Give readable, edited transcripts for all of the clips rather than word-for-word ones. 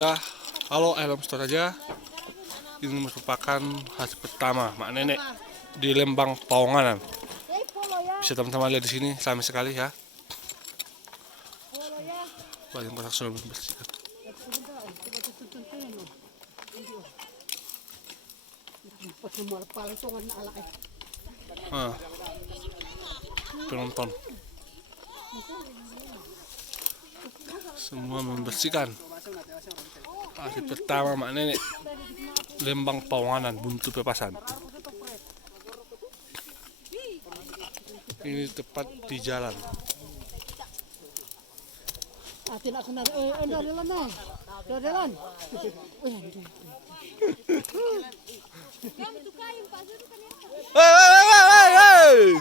Ya, halo Helm Store aja. Ini merupakan hasil pertama Mak Nenek di Lembang Paonganan. Bisa teman-teman lihat di sini, ramai sekali ya. Banyak kotak sudah membersihkan. Nah, penonton semua membersihkan hasil pertama Mak Nenek Lembang Paonganan Buntu Pepasan. Ini tepat di jalan. Tidak kenal, jalan no, jalan. Hei!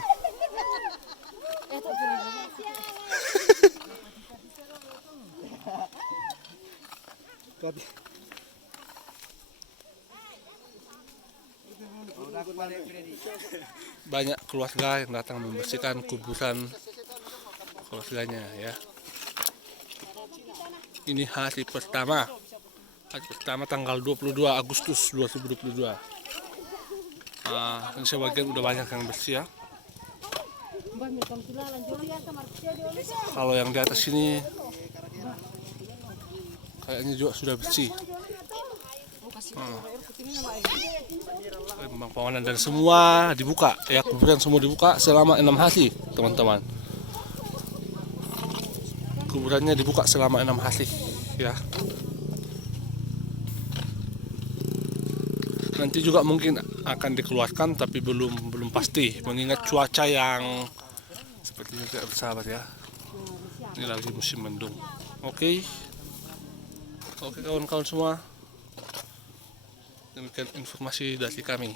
Banyak keluarga yang datang membersihkan kuburan keluarganya ya. Ini hari pertama tanggal 22 Agustus 2022. Ini sebagian udah banyak yang bersih ya. Kalau yang di atas ini kayaknya juga sudah bersih. Lembang Paonganan dan semua dibuka ya, kuburan semua dibuka selama 6 hari teman-teman. Kuburannya dibuka selama 6 hari ya. Nanti juga mungkin akan dikeluarkan tapi belum pasti mengingat cuaca yang sepertinya tidak bersahabat ya. Ini lagi musim mendung. Oke kawan-kawan semua, demikian informasi dari kami.